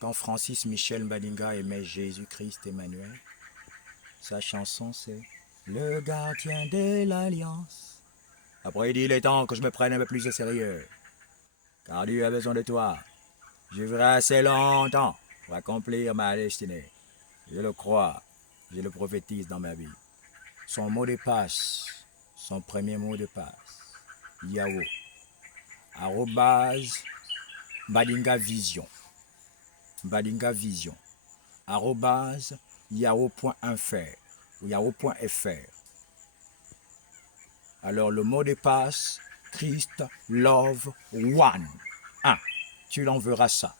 Quand Francis Michel Mbadinga aimait Jésus-Christ Emmanuel, sa chanson c'est Le gardien de l'Alliance. Après il dit il est temps que je me prenne un peu plus au sérieux. Car Dieu a besoin de toi. Je vivrai assez longtemps pour accomplir ma destinée. Je le crois, je le prophétise dans ma vie. Son mot de passe, son premier mot de passe, Yahoo, arrobase, Mbadinga Vision, Mbadinga Vision, arrobase, yahoo.fr ou yahoo.fr. Alors le mot de passe, Christ, Love, One. Tu l'enverras ça.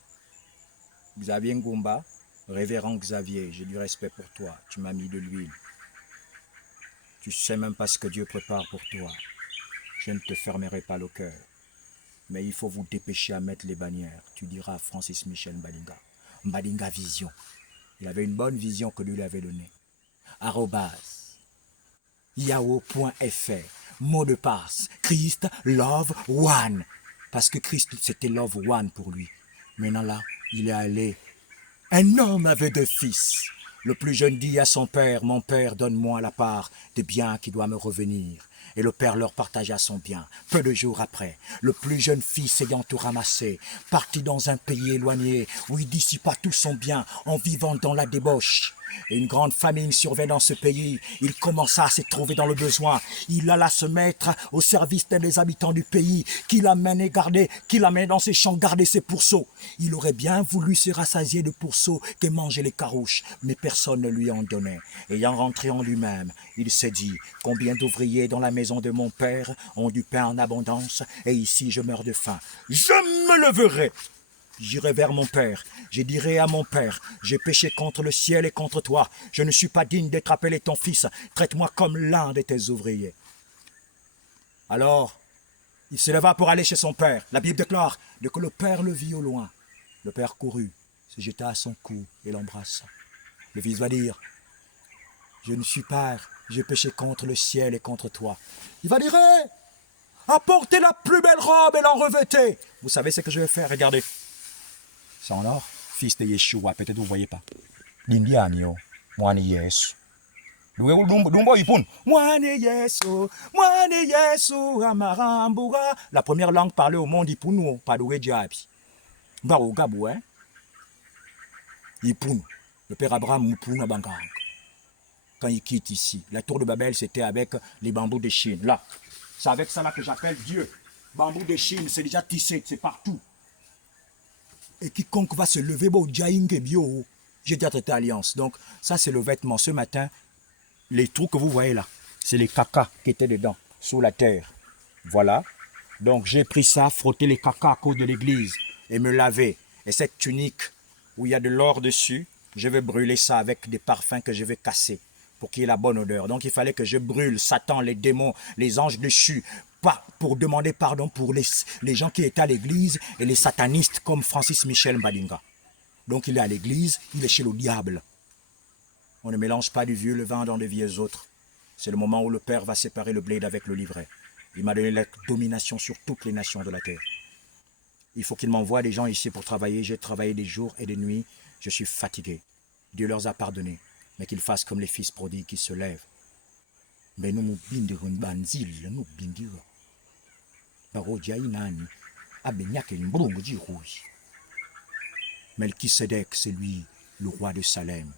Xavier Ngumba, révérend Xavier, j'ai du respect pour toi, tu m'as mis de l'huile. Tu sais même pas ce que Dieu prépare pour toi. Je ne te fermerai pas le cœur. Mais il faut vous dépêcher à mettre les bannières. Tu diras Francis Michel Mbadinga. Mbadinga Vision. Il avait une bonne vision que Dieu lui avait donnée. Arrobase. Yahoo.fr. Mot de passe. Christ, Love, One. Parce que Christ, c'était Love One pour lui. Maintenant là, il est allé. Un homme avait 2 fils. Le plus jeune dit à son père, mon père, donne-moi la part des biens qui doivent me revenir. Et le père leur partagea son bien. Peu de jours après, le plus jeune fils ayant tout ramassé, partit dans un pays éloigné où il dissipa tout son bien en vivant dans la débauche. Et une grande famine survint dans ce pays. Il commença à se trouver dans le besoin. Il alla se mettre au service des habitants du pays, qui l'amenait dans ses champs garder ses pourceaux. Il aurait bien voulu se rassasier de pourceaux que manger les carouches, mais personne ne lui en donnait. Ayant rentré en lui-même, il s'est dit, combien d'ouvriers dans la maison de mon père ont du pain en abondance, et ici je meurs de faim. Je me leverai. J'irai vers mon père, je dirai à mon père, j'ai péché contre le ciel et contre toi, je ne suis pas digne d'être appelé ton fils, traite-moi comme l'un de tes ouvriers. Alors, il se leva pour aller chez son père. La Bible déclare que le père le vit au loin. Le père courut, se jeta à son cou et l'embrassa. Le fils va dire, je ne suis père, j'ai péché contre le ciel et contre toi. Il va dire, apportez la plus belle robe et l'en revêtez. Vous savez ce que je vais faire, regardez. C'est en or, fils de Yeshua, peut-être vous ne voyez pas. L'indiano, moi ni Yesu. La première langue parlée au monde, Ipunu, pas de Wedjabi. Baro Gabou, hein? Ipunu. Le père Abraham Ipunu Bangang. Quand il quitte ici, la tour de Babel, c'était avec les bambous de Chine. Là, c'est avec ça là que j'appelle Dieu. Bambou de Chine, c'est déjà tissé, c'est partout. Et quiconque va se lever, j'ai déjà traité alliance. Donc, ça, c'est le vêtement. Ce matin, les trous que vous voyez là, c'est les caca qui étaient dedans, sous la terre. Voilà. Donc, j'ai pris ça, frotté les caca à cause de l'église et me laver. Et cette tunique où il y a de l'or dessus, je vais brûler ça avec des parfums que je vais casser pour qu'il y ait la bonne odeur. Donc, il fallait que je brûle Satan, les démons, les anges déchus, pour demander pardon pour les gens qui étaient à l'église et les satanistes comme Francis Michel Mbadinga. Donc il est à l'église, il est chez le diable. On ne mélange pas du vieux levain dans de vieux autres. C'est le moment où le Père va séparer le blé avec le livret. Il m'a donné la domination sur toutes les nations de la terre. Il faut qu'il m'envoie des gens ici pour travailler. J'ai travaillé des jours et des nuits. Je suis fatigué. Dieu leur a pardonné. Mais qu'ils fassent comme les fils prodigues qui se lèvent. Mais nous bindirons banzil, nous bindirons. Melchisedec, c'est lui, le roi de Salem.